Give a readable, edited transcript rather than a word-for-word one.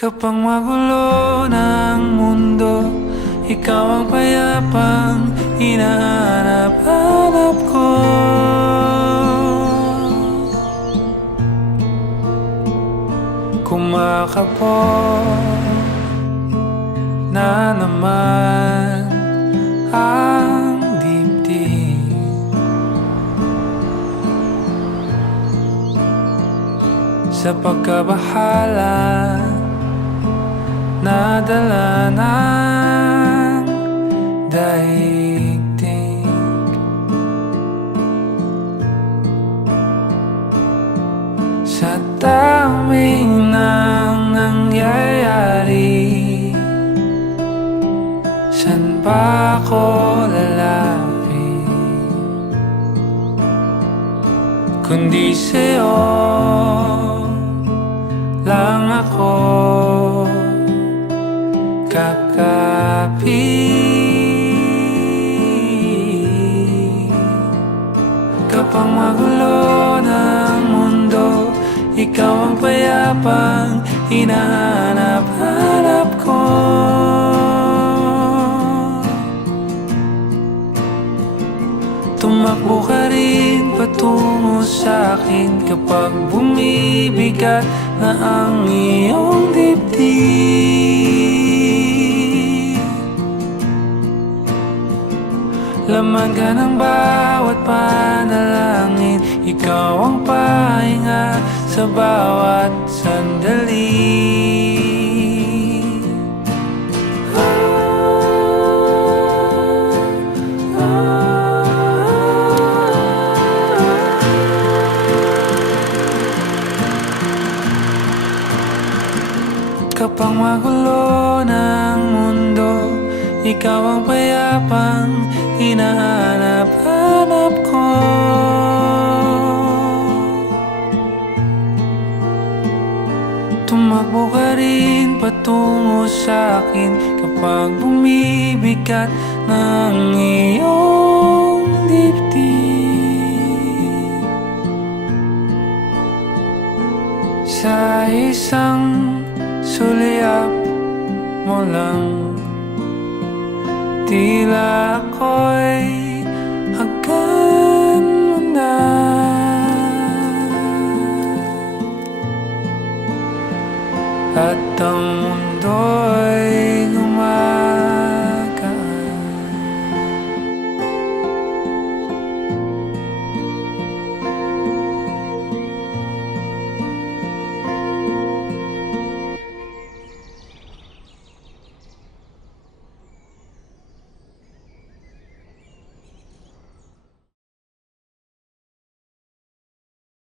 Kapag magulo ng mundo, ikaw ang payapang hinahanap-hanap ko. Kumakabog na naman ang dibdib, sa pagkabahala nadala ng daigdig. Sa dami ng nangyayari, saan ba ako lalapit kundi sa'yo lang ako kakapit. Kapag magulo ng mundo, ikaw ang payapang hinahanap-hanap ko. Tumakbo ka rin patungo sa'kin kapag bumibigat na ang iyong dibdib. Laman ka ng bawat panalangin, ikaw ang pahinga sa bawat sandali. Kapag magulo ng mundo, ikaw ang payapang hinahanap-hanap ko. Tumakbo ka rin patungo sa'kin kapag bumibigat ng iyong dibdib. Sa isang sulyap mo lang, tila ako'y hagkan mo na. At ang mundo'y